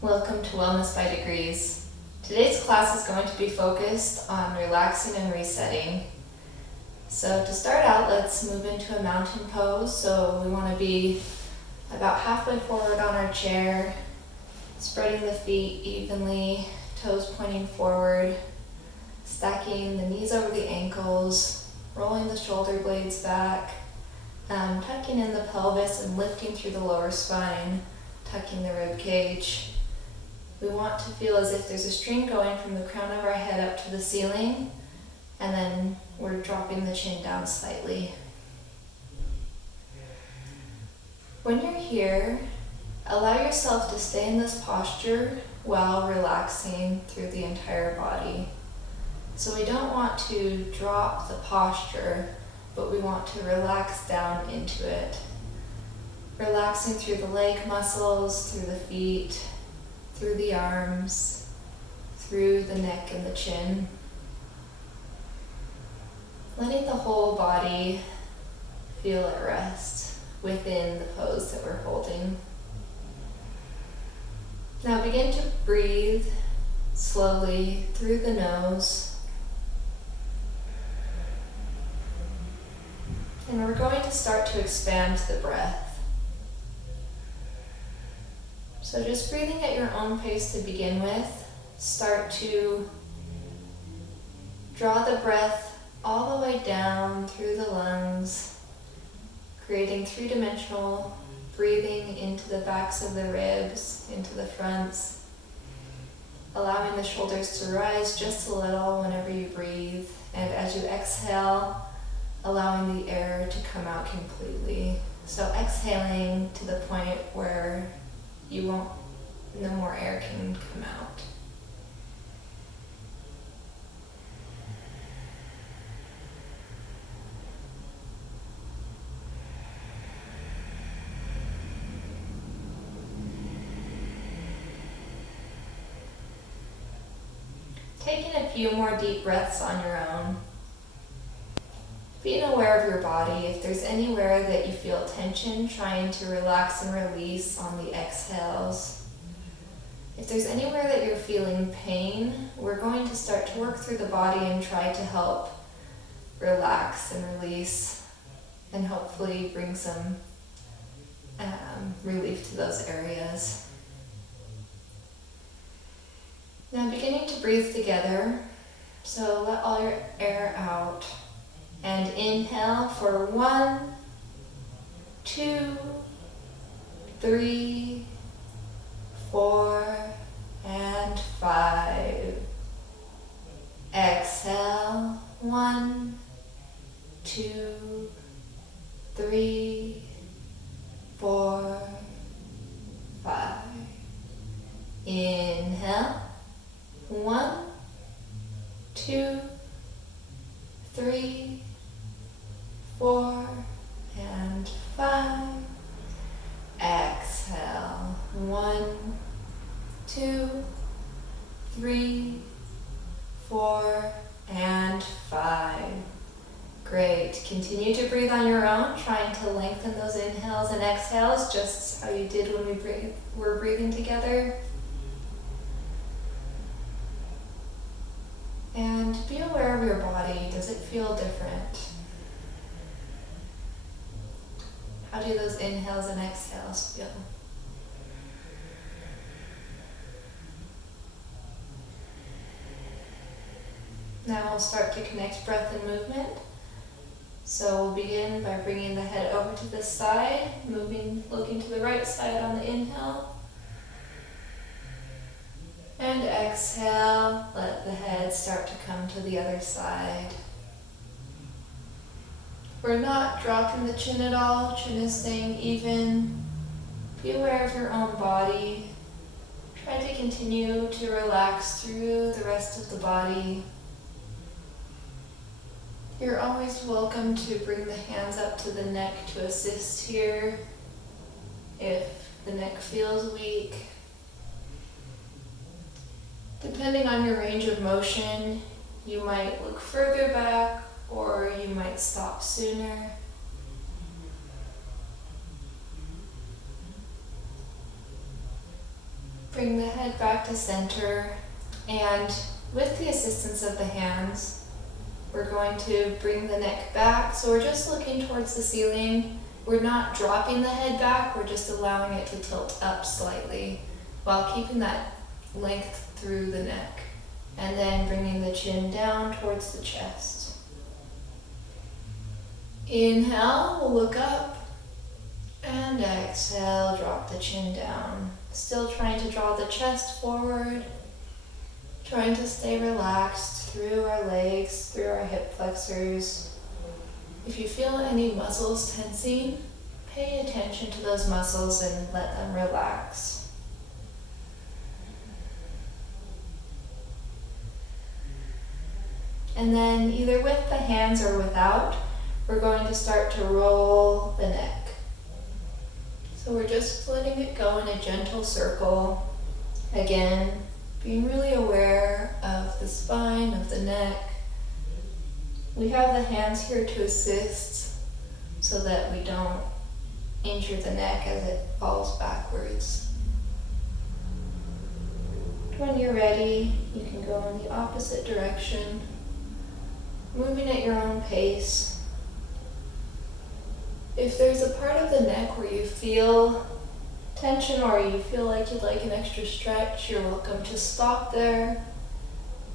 Welcome to Wellness by Degrees. Today's class is going to be focused on relaxing and resetting. So to start out, let's move into a mountain pose. So we want to be about halfway forward on our chair, spreading the feet evenly, toes pointing forward, stacking the knees over the ankles, rolling the shoulder blades back, tucking in the pelvis and lifting through the lower spine, tucking the rib cage. We want to feel as if there's a string going from the crown of our head up to the ceiling, and then we're dropping the chin down slightly. When you're here, allow yourself to stay in this posture while relaxing through the entire body. So we don't want to drop the posture, but we want to relax down into it. Relaxing through the leg muscles, through the feet, through the arms, through the neck and the chin. Letting the whole body feel at rest within the pose that we're holding. Now begin to breathe slowly through the nose. And we're going to start to expand the breath. So just breathing at your own pace to begin with. Start to draw the breath all the way down through the lungs, creating three-dimensional breathing into the backs of the ribs, into the fronts, allowing the shoulders to rise just a little whenever you breathe, and as you exhale, allowing the air to come out completely. So exhaling to the point where no more air can come out. Taking a few more deep breaths on your own. Being aware of your body. If there's anywhere that you feel tension, trying to relax and release on the exhales. If there's anywhere that you're feeling pain, we're going to start to work through the body and try to help relax and release and hopefully bring some relief to those areas. Now beginning to breathe together. So let all your air out. And inhale for 1, 2, 3, 4, and 5. Exhale, 1, 2, 3, 4, 5. Inhale, 1, 2, 3, 4, and 5. Exhale. 1, 2, 3, 4, and 5. Great. Continue to breathe on your own, trying to lengthen those inhales and exhales, just how you did when we were breathing together. And be aware of your body. Does it feel different? How do those inhales and exhales feel? Now we'll start to connect breath and movement. So we'll begin by bringing the head over to the side, looking to the right side on the inhale. And exhale, let the head start to come to the other side. We're not dropping the chin at all, chin is staying even. Be aware of your own body. Try to continue to relax through the rest of the body. You're always welcome to bring the hands up to the neck to assist here if the neck feels weak. Depending on your range of motion, you might look further back or you might stop sooner. Bring the head back to center, and with the assistance of the hands, we're going to bring the neck back. So we're just looking towards the ceiling. We're not dropping the head back, we're just allowing it to tilt up slightly while keeping that length through the neck. And then bringing the chin down towards the chest. Inhale, we'll look up, and exhale, drop the chin down. Still trying to draw the chest forward, trying to stay relaxed through our legs, through our hip flexors. If you feel any muscles tensing, pay attention to those muscles and let them relax. And then either with the hands or without, we're going to start to roll the neck. So we're just letting it go in a gentle circle. Again, being really aware of the spine, of the neck. We have the hands here to assist so that we don't injure the neck as it falls backwards. When you're ready, you can go in the opposite direction, moving at your own pace. If there's a part of the neck where you feel tension or you feel like you'd like an extra stretch, you're welcome to stop there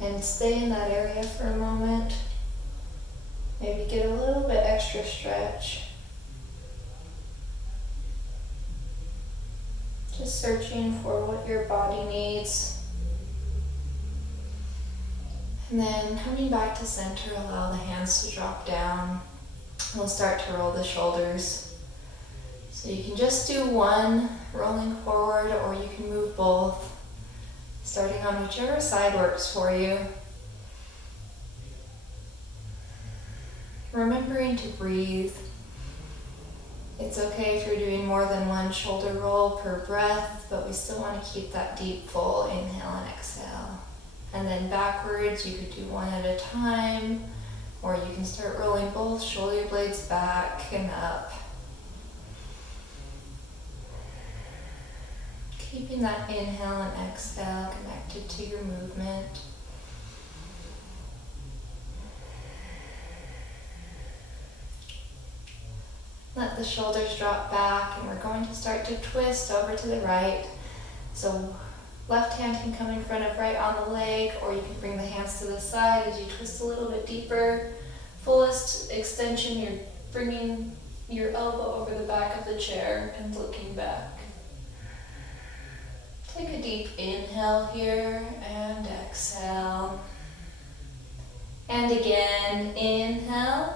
and stay in that area for a moment. Maybe get a little bit extra stretch. Just searching for what your body needs. And then coming back to center, allow the hands to drop down. We'll start to roll the shoulders. So you can just do one, rolling forward, or you can move both, starting on whichever side works for you. Remembering to breathe. It's okay if you're doing more than one shoulder roll per breath, but we still want to keep that deep, full inhale and exhale. And then backwards, you could do one at a time, or you can start rolling both shoulder blades back and up. Keeping that inhale and exhale connected to your movement. Let the shoulders drop back, and we're going to start to twist over to the right. So left hand can come in front of right on the leg, or you can bring the hands to the side as you twist a little bit deeper. Fullest extension, you're bringing your elbow over the back of the chair and looking back. Take a deep inhale here and exhale. And again, inhale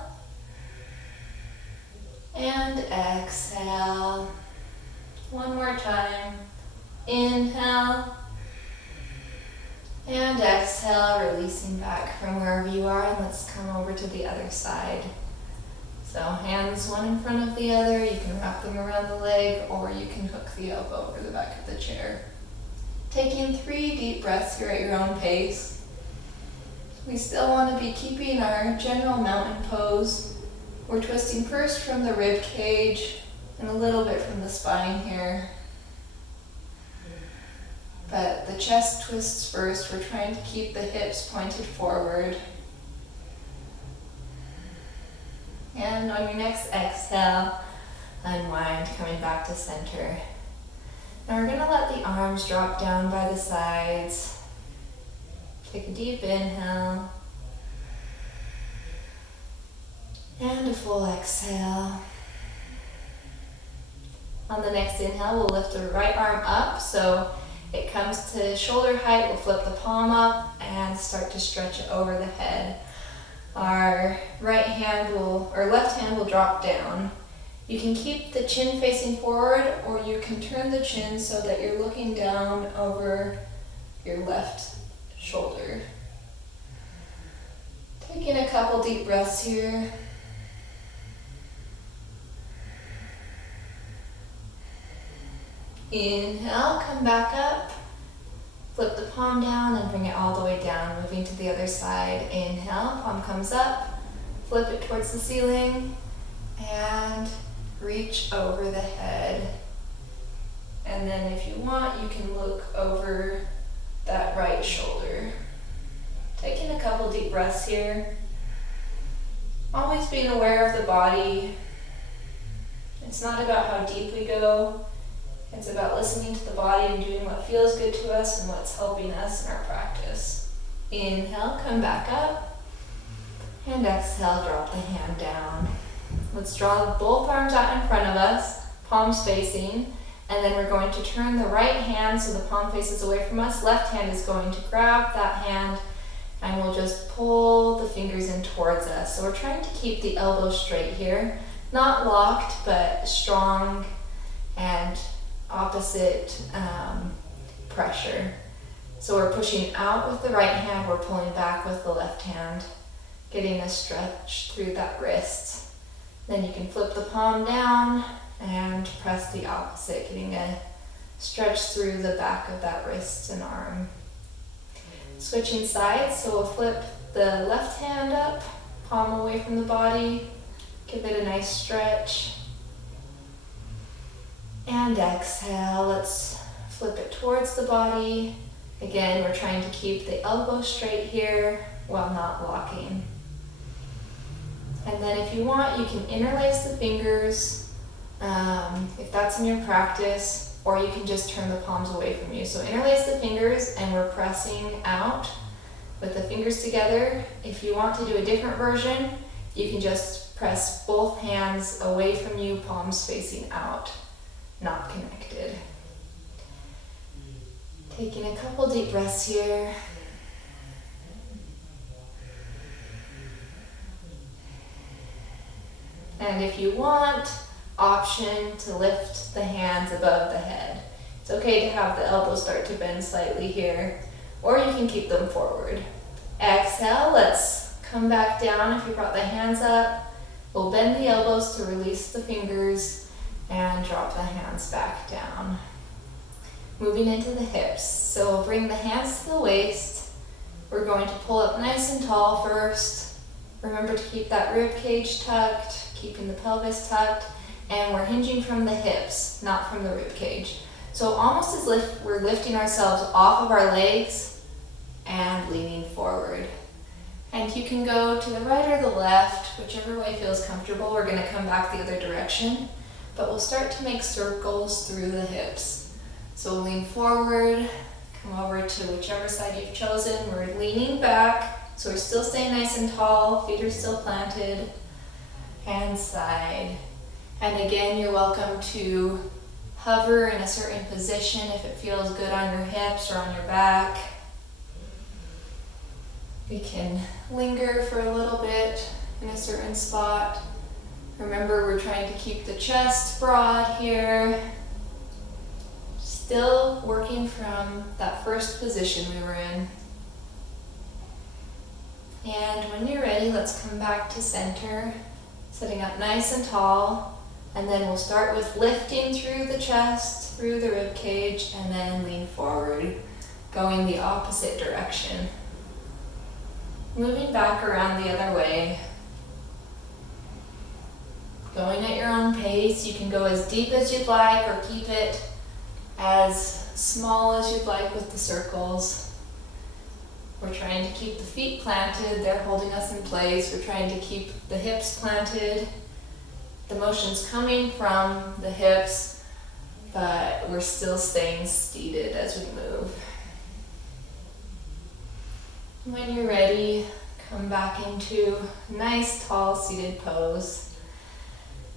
and exhale. One more time. Inhale and exhale, releasing back from wherever you are, and let's come over to the other side. So hands one in front of the other, you can wrap them around the leg, or you can hook the elbow over the back of the chair. Taking 3 deep breaths here at your own pace. We still want to be keeping our general mountain pose. We're twisting first from the rib cage and a little bit from the spine here. But the chest twists first. We're trying to keep the hips pointed forward. And on your next exhale, unwind, coming back to center. Now we're going to let the arms drop down by the sides. Take a deep inhale. And a full exhale. On the next inhale, we'll lift the right arm up so it comes to shoulder height. We'll flip the palm up and start to stretch it over the head. Our left hand will drop down. You can keep the chin facing forward, or you can turn the chin so that you're looking down over your left shoulder. Taking a couple deep breaths here. Inhale, come back up. Flip the palm down and bring it all the way down, moving to the other side. Inhale, palm comes up. Flip it towards the ceiling and reach over the head. And then if you want, you can look over that right shoulder. Taking a couple deep breaths here. Always being aware of the body. It's not about how deep we go. It's about listening to the body and doing what feels good to us and what's helping us in our practice. Inhale, come back up. And exhale, drop the hand down. Let's draw both arms out in front of us, palms facing, and then we're going to turn the right hand so the palm faces away from us. Left hand is going to grab that hand and we'll just pull the fingers in towards us. So we're trying to keep the elbows straight here, not locked, but strong and opposite pressure. So we're pushing out with the right hand, we're pulling back with the left hand, getting a stretch through that wrist. Then you can flip the palm down and press the opposite, getting a stretch through the back of that wrist and arm. Switching sides, so we'll flip the left hand up, palm away from the body, give it a nice stretch. And exhale, let's flip it towards the body. Again, we're trying to keep the elbow straight here while not locking. And then if you want, you can interlace the fingers, if that's in your practice, or you can just turn the palms away from you. So interlace the fingers and we're pressing out with the fingers together. If you want to do a different version, you can just press both hands away from you, palms facing out, not connected. Taking a couple deep breaths here. And if you want, option to lift the hands above the head. It's okay to have the elbows start to bend slightly here, or you can keep them forward. Exhale, let's come back down. If you brought the hands up, we'll bend the elbows to release the fingers and drop the hands back down. Moving into the hips. So we'll bring the hands to the waist. We're going to pull up nice and tall first. Remember to keep that rib cage tucked, keeping the pelvis tucked, and we're hinging from the hips, not from the rib cage. So almost as if we're lifting ourselves off of our legs and leaning forward. And you can go to the right or the left, whichever way feels comfortable. We're gonna come back the other direction, but we'll start to make circles through the hips. So lean forward, come over to whichever side you've chosen. We're leaning back, so we're still staying nice and tall, feet are still planted, hand side. And again, you're welcome to hover in a certain position if it feels good on your hips or on your back. We can linger for a little bit in a certain spot. Remember, we're trying to keep the chest broad here. Still working from that first position we were in. And when you're ready, let's come back to center, sitting up nice and tall. And then we'll start with lifting through the chest, through the rib cage, and then lean forward, going the opposite direction. Moving back around the other way. Going at your own pace. You can go as deep as you'd like or keep it as small as you'd like with the circles. We're trying to keep the feet planted. They're holding us in place. We're trying to keep the hips planted. The motion's coming from the hips, but we're still staying seated as we move. When you're ready, come back into a nice tall seated pose.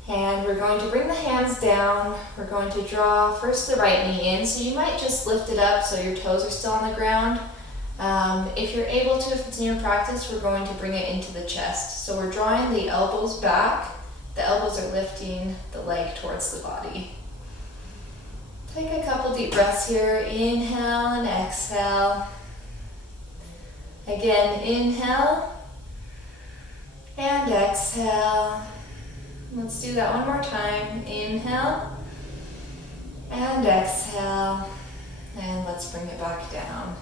And we're going to bring the hands down. We're going to draw first the right knee in. So you might just lift it up so your toes are still on the ground. If you're able to, if it's in your practice, we're going to bring it into the chest. So we're drawing the elbows back. The elbows are lifting the leg towards the body. Take a couple deep breaths here. Inhale and exhale. Again, inhale and exhale. Let's do that one more time. Inhale and exhale. And let's bring it back down.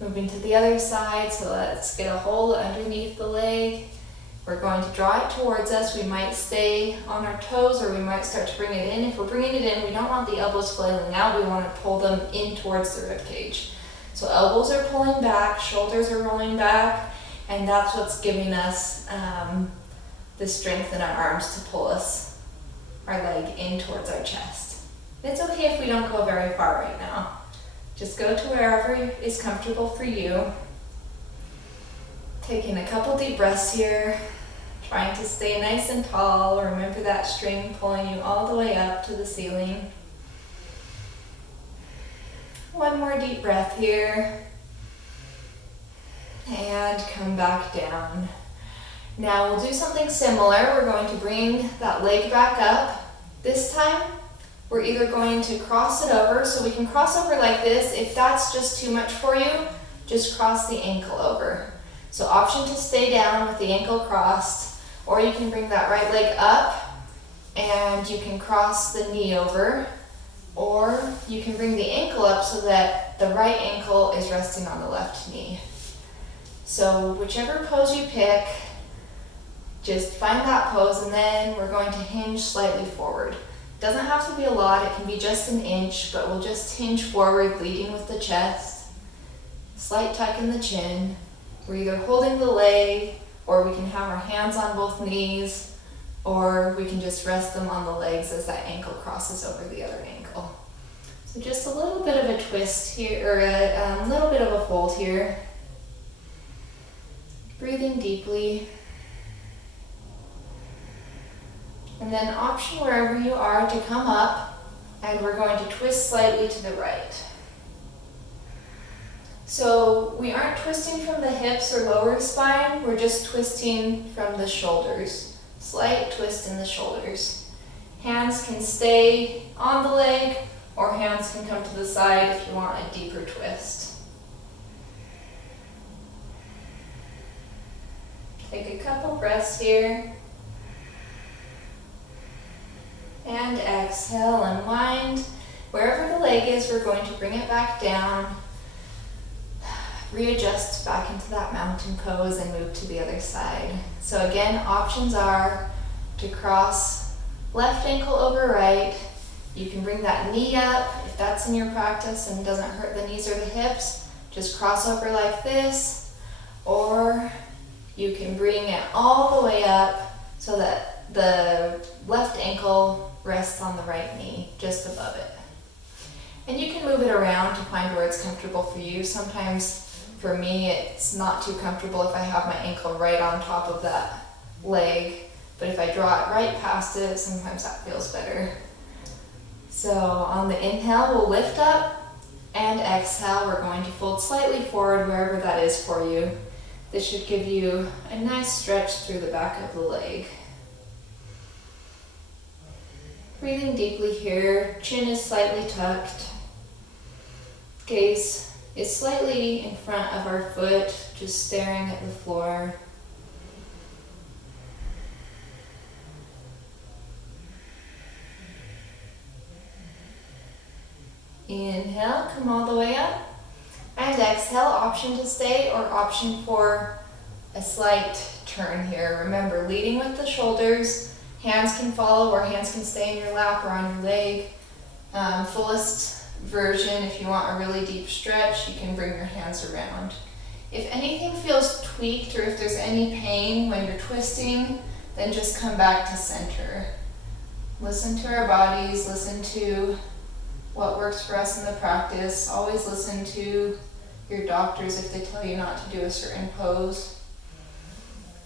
Moving to the other side, so let's get a hold underneath the leg. We're going to draw it towards us. We might stay on our toes or we might start to bring it in. If we're bringing it in, we don't want the elbows flailing out. We want to pull them in towards the rib cage. So elbows are pulling back, shoulders are rolling back, and that's what's giving us the strength in our arms to pull our leg in towards our chest. It's okay if we don't go very far right now. Just go to wherever is comfortable for you. Taking a couple deep breaths here. Trying to stay nice and tall. Remember that string pulling you all the way up to the ceiling. One more deep breath here. And come back down. Now we'll do something similar. We're going to bring that leg back up. This time, we're either going to cross it over, so we can cross over like this. If that's just too much for you, just cross the ankle over. So option to stay down with the ankle crossed. Or you can bring that right leg up and you can cross the knee over, or you can bring the ankle up so that the right ankle is resting on the left knee. So whichever pose you pick, just find that pose and then we're going to hinge slightly forward. Doesn't have to be a lot, it can be just an inch, but we'll just hinge forward, leading with the chest. Slight tuck in the chin. We're either holding the leg, or we can have our hands on both knees, or we can just rest them on the legs as that ankle crosses over the other ankle. So just a little bit of a twist here, or a little bit of a fold here. Breathing deeply. And then option wherever you are to come up, and we're going to twist slightly to the right. So we aren't twisting from the hips or lower spine, we're just twisting from the shoulders. Slight twist in the shoulders. Hands can stay on the leg, or hands can come to the side if you want a deeper twist. Take a couple breaths here. And exhale, unwind. Wherever the leg is, we're going to bring it back down. Readjust back into that mountain pose and move to the other side. So again, options are to cross left ankle over right. You can bring that knee up if that's in your practice and doesn't hurt the knees or the hips. Just cross over like this. Or you can bring it all the way up so that the left ankle rests on the right knee, just above it. And you can move it around to find where it's comfortable for you. Sometimes for me, it's not too comfortable if I have my ankle right on top of that leg, but if I draw it right past it, sometimes that feels better. So on the inhale, we'll lift up, and exhale, we're going to fold slightly forward wherever that is for you. This should give you a nice stretch through the back of the leg. Breathing deeply here, chin is slightly tucked. Gaze is slightly in front of our foot, just staring at the floor. Inhale, come all the way up. And exhale, option to stay or option for a slight turn here. Remember, leading with the shoulders. Hands can follow or hands can stay in your lap or on your leg. Fullest version, if you want a really deep stretch, you can bring your hands around. If anything feels tweaked or if there's any pain when you're twisting, then just come back to center. Listen to our bodies, listen to what works for us in the practice. Always listen to your doctors if they tell you not to do a certain pose.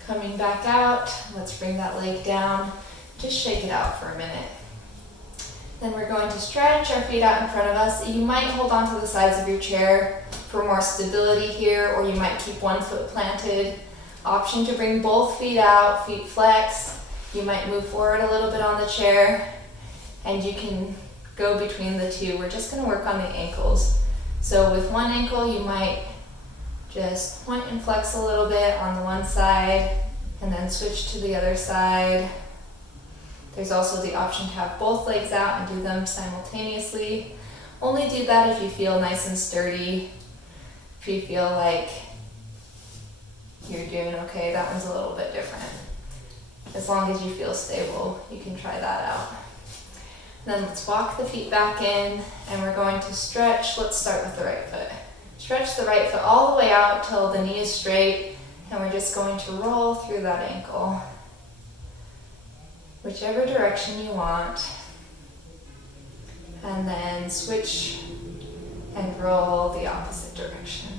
Coming back out, let's bring that leg down. Just shake it out for a minute. Then we're going to stretch our feet out in front of us. You might hold on to the sides of your chair for more stability here, or you might keep one foot planted. Option to bring both feet out, feet flexed. You might move forward a little bit on the chair, and you can go between the two. We're just going to work on the ankles. So with one ankle, you might just point and flex a little bit on the one side, and then switch to the other side. There's also the option to have both legs out and do them simultaneously. Only do that if you feel nice and sturdy. If you feel like you're doing okay, that one's a little bit different. As long as you feel stable, you can try that out. Then let's walk the feet back in, and we're going to stretch. Let's start with the right foot. Stretch the right foot all the way out till the knee is straight, and we're just going to roll through that ankle. Whichever direction you want. And then switch and roll the opposite direction.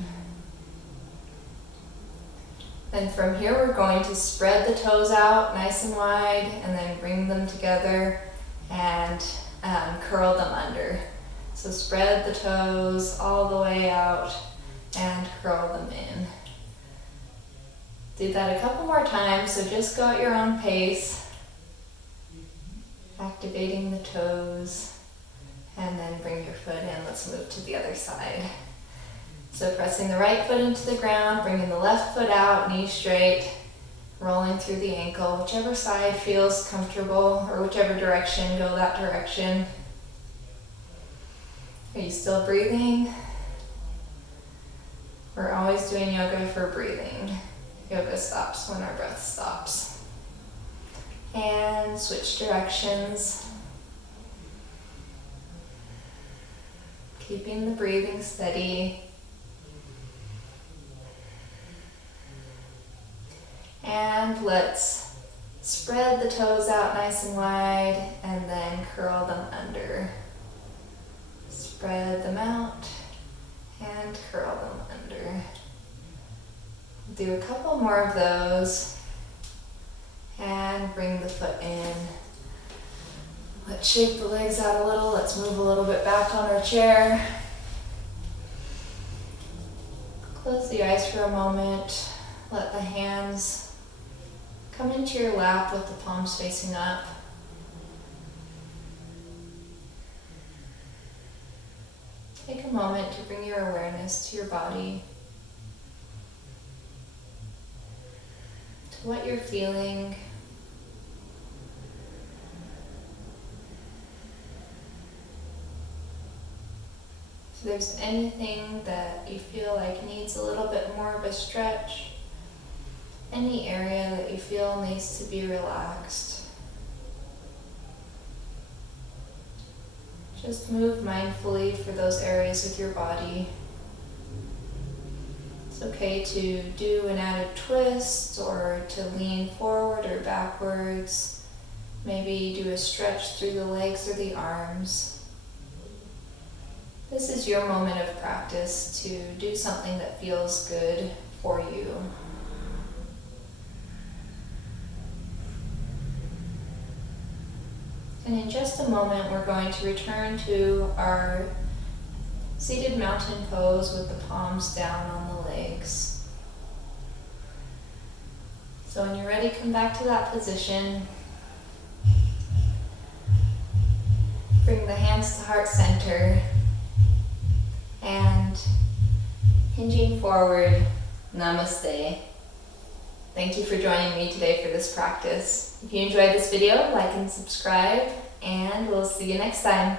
Then from here we're going to spread the toes out nice and wide and then bring them together and curl them under. So spread the toes all the way out and curl them in. Do that a couple more times, so just go at your own pace. Activating the toes. And then bring your foot in. Let's move to the other side. So pressing the right foot into the ground, bringing the left foot out, knee straight, rolling through the ankle. Whichever side feels comfortable, or whichever direction, go that direction. Are you still breathing? We're always doing yoga for breathing. Yoga stops when our breath stops. And switch directions. Keeping the breathing steady. And let's spread the toes out nice and wide and then curl them under. Spread them out and curl them under. Do a couple more of those and bring the foot in. Let's shake the legs out a little. Let's move a little bit back on our chair. Close the eyes for a moment. Let the hands come into your lap with the palms facing up. Take a moment to bring your awareness to your body, to what you're feeling. If there's anything that you feel like needs a little bit more of a stretch, any area that you feel needs to be relaxed, just move mindfully for those areas of your body. It's okay to do an added twist or to lean forward or backwards. Maybe do a stretch through the legs or the arms. This is your moment of practice to do something that feels good for you. And in just a moment, we're going to return to our seated mountain pose with the palms down on the legs. So when you're ready, come back to that position. Bring the hands to heart center. And hinging forward, namaste. Thank you for joining me today for this practice. If you enjoyed this video, like and subscribe, and we'll see you next time.